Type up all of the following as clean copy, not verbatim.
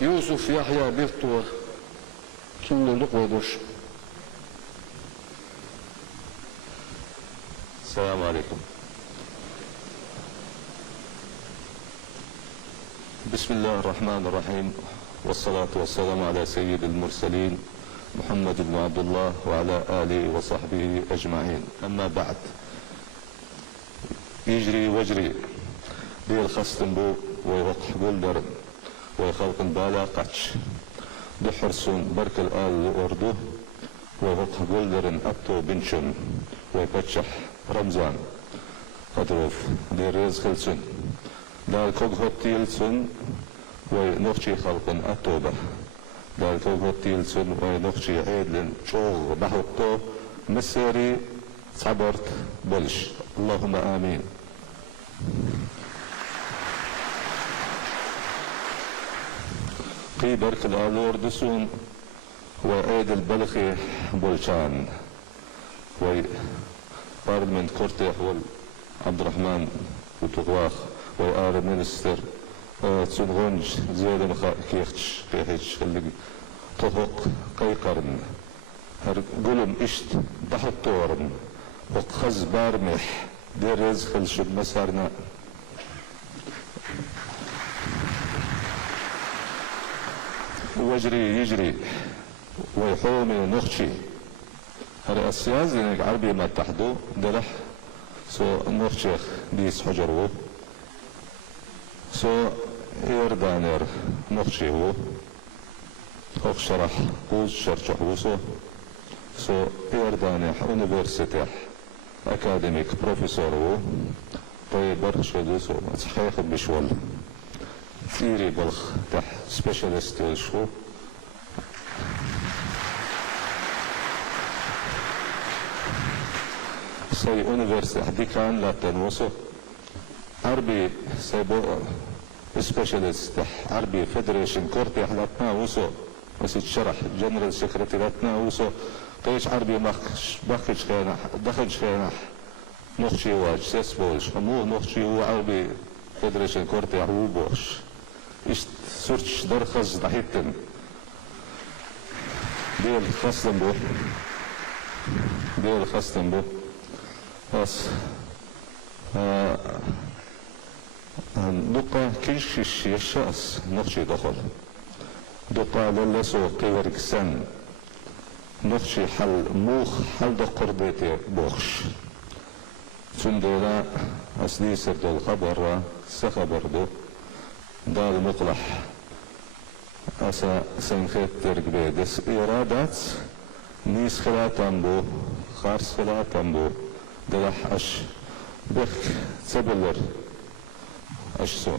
Yusuf Yahya Birtuğa kimlerdi koyduş? Selamun Aleyküm. Bismillahirrahmanirrahim. Vessalatu vesselamu ala seyyidil murselin Muhammed ibn Abdullah ve ala alihi ve sahbihi ecma'in. Amma ba'd. يجري وجري ديال خاصن بو ويوقح بولدر ويخلق بالا قاتش دحرسون برك الآل لأردو ويوقح بولدرن أبتو بنشن ويبتشح رمزان خطروف دير ريز خلسون دال كوغ هوتيلسون وينوخشي خلقن أتوبة دال كوغ هوتيلسون وينوخشي عيدلن شوغ بحوطو مسيري صبرت بلش اللهم آمين. قي برك الآلور دسون وعيد البلخي بولشان وي بارلمنت كورتيح عبد الرحمن وتغواخ وي آر مينستر تسونغونج زيادة كيختش كيختش اللي طهق قيقرن هر قلم اشت بحطورن وقخز بارمح دير رزق الشب مسارنا وجري يجري ويحومي نخشي هر السياز لنك عربي ما تحدو دلح سو نخشيخ ديس حجرو سو يردانير نخشي هو اخ شرح قوز شرشح وسو سو يردانيح انيفرسيتيح اكاديميك بروفيسور هو طيب برخ شدوسو اتحقيق بشوال ثيري بلخ تح سبيشاليست شو سي انيفرسيتي ديكان لا تنوسو عربي سيبو سبيشاليست عربي فيدريشن كورتي حلاتنا وسو بس يتشرح جنرال سكرتيراتنا وسو قيش عربي بخش خينح دخلش خينح نخشي واج سيس بولش مو نخشي هو عربي فيدريشن كورتي هو بوش اشت سورتش درخز ضحيتن ديال خاصن بو ديال خاصن بو بس دقة كيش يشاس نخشي دخل دقة للسو قيوركسن نخشي حل موخ حل دقر بيتي بوخش سندولا أصلي سردو الخبر سخبر دو دال مقلح أسا سنخيت ترقبي دس إرادات نيس خلاتان بو خارس خلاتان بو دلح أش بخ تبلر أش سو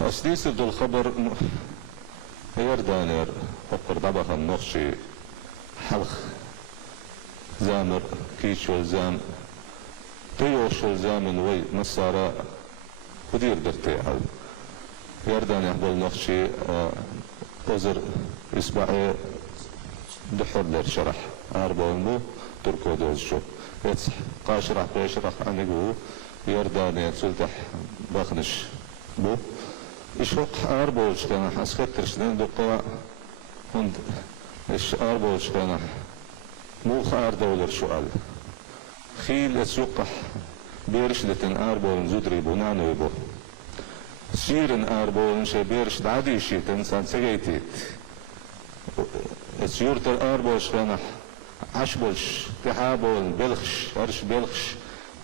أصلي سردو الخبر يردانير فقر طبخا نخشي حلخ زامر كيش والزام تيوش والزامن وي نصارى ودير درتي على يردان يحضل نخشي وزر إسباعي دحر لر شرح أربعون بو تركو دوز شو يتصح قاشرح بيشرح عنقو يردان يتسلتح باخنش بو إشوق أربعوش كان حسكترش لين دقوا هند إيش أربعوش كان مو خار دولر سؤال خيل يسوقح بيرش لتن أربعون زودري بونانو يبو سيرن أربعون شي بيرش دعدي شي تنسان سجيتيت سيورت الأربعوش كان عشبولش تحابول بلخش أرش بلخش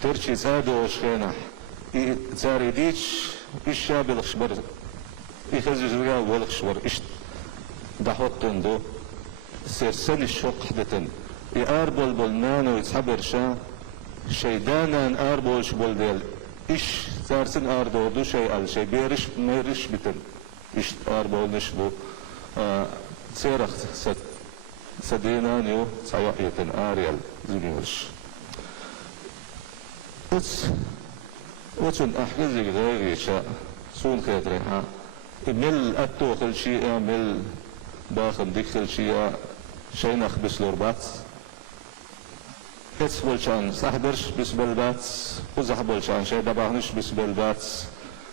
ترشي زادوش كان زاري ديتش إيش بلخش بر يخزج رجال بلخش بر إيش دحوتن دو سيرسل الشوق حدتن يقاربول بولنانو يتحبر شا شيدانا اربولش بول ديل ايش سارسن اردو دو شي قال شي بيرش ميرش بتن ايش اربول نشبو سيرخ سدينانيو صياحيتن اريال زميرش وتن احجزك غيري شا سون خيطرها مل اتوخل شيء مل باخن ديكل شيء شينخ بسلوربات بولشان صاحبرش بس بالبات وزح بولشان شي دباغنش بس بالبات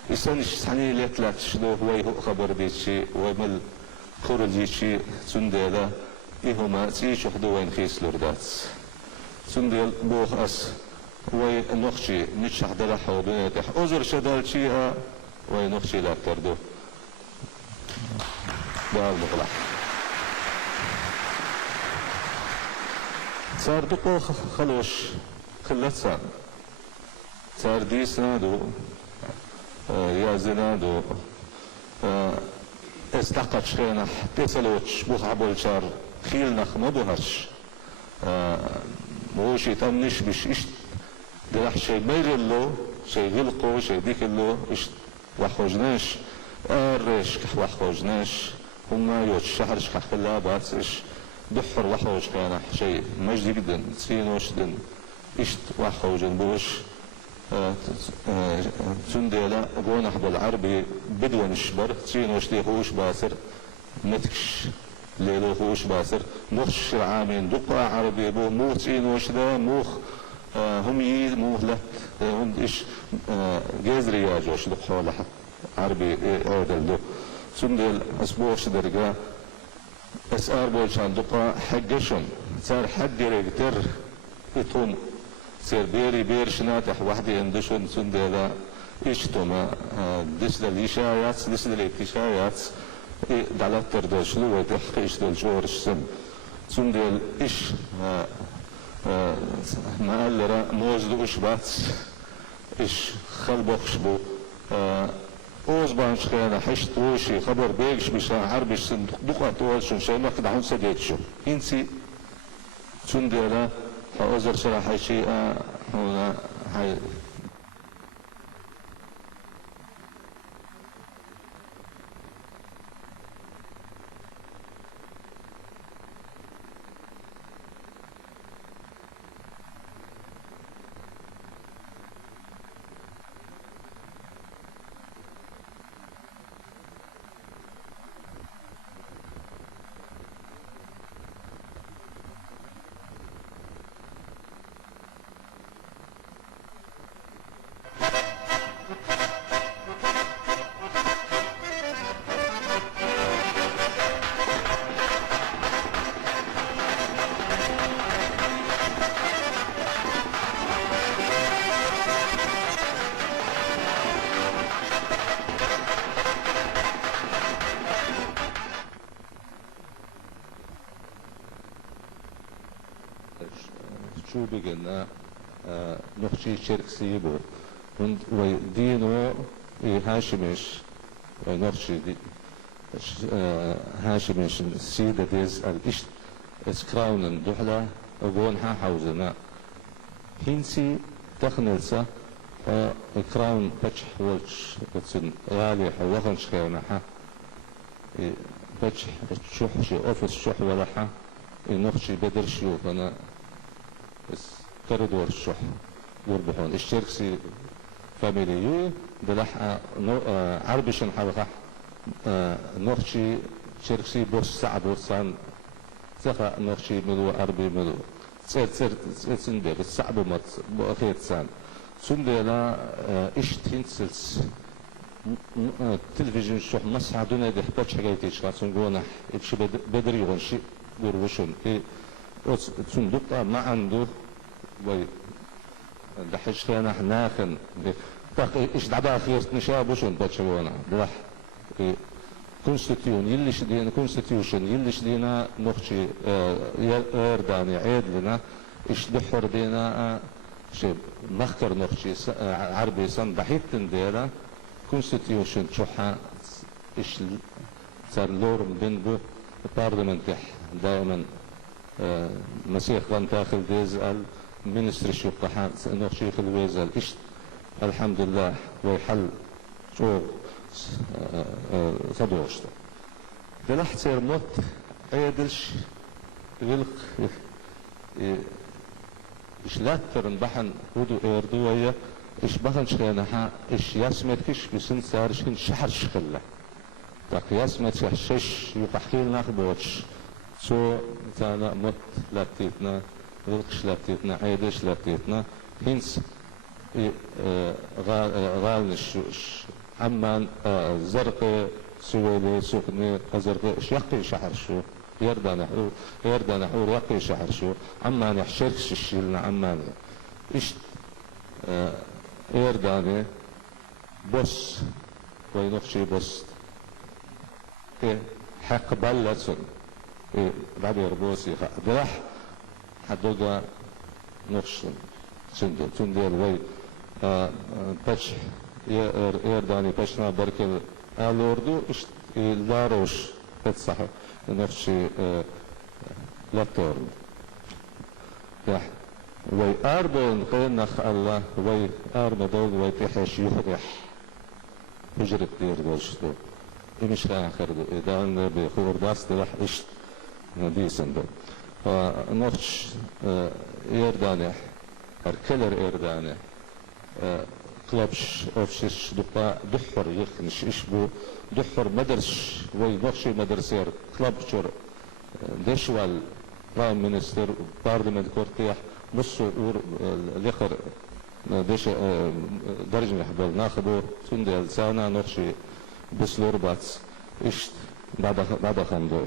إنسان سعني لاتلات شلو هو خبر ديتشي ومل خور ديتشي سندلا إهما تيش وحدو وين خيس لردات سندل بوخ أس وي نخشي نتشح دلا حوضونيتح أزر شدال شيئا وي نخشي لا تردو بال مغلق صار دقو خلوش خلتسان صار ديس نادو يا زنادو استقط شخينا تسلوش بوخ عبول شار خيلنا خمبوهش موشي تمنش بش إشت دلح شيء ميرلو شيء غلقو شيء ديكلو إشت وحوجناش ريش كح وحوجناش هما يوش شهرش كح خلا باتش دحر وحوج كان شيء مجد جدا سينوش دن إشت وحوجن بوش تندلا قونح بالعربي بدون الشبر سينوش دي خوش باسر نتكش ليلو خوش باسر مخش عامين دقة عربي بو موخ سينوش دا موخ هم يي موخ لا هم إيش جزري يا جوش دقة ولا عربي عادل دو تندل أسبوعش درجة اسار بولشان دقة حقشن صار حد يريكتر يطوم سير بيري بير شناتح وحدي اندشن سندلا اشتما دسل الاشايات دسل الاتشايات دالات تردوش لو تحقيش دل جورش سم سندل اش ما قال موزد اش باتس اش خلبخش بو اوز بانش خيانا حشت وشي خبر بيكش بشا عربش دقة توالشن شيء ما كده هون سديتشو انسي سندلا فأوزر صراحة شيء هنا هاي شو بقلنا نخشي شركسيبو ودينو هاشمش نخشي هاشمش سيدة ديز الاشت اسكراونن دحلة وبون ها حوزنا هنسي تخنلسا كراون بتش وش بتسن غالي حوغن شخيونا ها بتش شحشي اوفيس شح ولا ها نخشي بدر شيوخ انا كردور الشح يربحون الشركسي فاميليو دلح عربشن حلقة نخشي شركسي بوس سعب وصان زخا نخشي ملو عربي ملو تسير سندي بالسعب ومت بأخير سان سندلا إيش تنسلس تلفزيون شح مسح دون ده بتش حاجاتيش خاصون جونا إيش بدري ونشي بروشون إيه صندوق ما عنده وي دحش كان حناخن ايش دعبا خير نشابوشن باتشونا دح كونستيتيون يلش دينا كونستيتيوشن يلش دينا نخشي ارداني عيد لنا ايش دحر دينا شيء مخكر نخشي عربي سن ضحيتن دينا كونستيتيوشن شوحا ايش صار لورم بنبو البرلمان دائما مسيح غن تاخذ ديزال منستري شوقها نخشي في الويزال إيش الحمد لله ويحل شو صدوشته دلح تصير موت عيدلش غلق إيش لا ترن بحن هدو إردوية إيش بحن شخينها إيش ياسمت كش بسن سارش كن شحر شخلة تاك ياسمت شش يقحكي لنا خبوتش سو تانا مت لاتيتنا غلقش لاتيتنا عيدش لاتيتنا هنس غالنش عمان زرقاء سويلي سخنة أزرقاء يقي شحر شو يردان حور يقي شحر شو عمان يحشركش الشيلنا عمان إيش يرداني بص وينخشي بص حق بلسن بعد يربوسي درح حدوغا نخشن تندير وي باش يرداني باشنا بركل الوردو لاروش بتصح نخشي لاتور وي أربون قينخ الله وي أرمدوغ وي تحش يفرح هجرة دير دوشتو إمش آخر إدان بخور داس تلح إشت ديسن دو نوتش إيردانه أركلر إيردانه كلبش أوفشش دحر يخنش إشبو دحر مدرش وي نوتشي مدرسير كلبشر ديشوال برايم مينستر بارلمنت كورتيح نصو اور لخر ديش درجة محبل ناخدو سندل سانا نوتشي بسلور باتس إشت بعد خمدو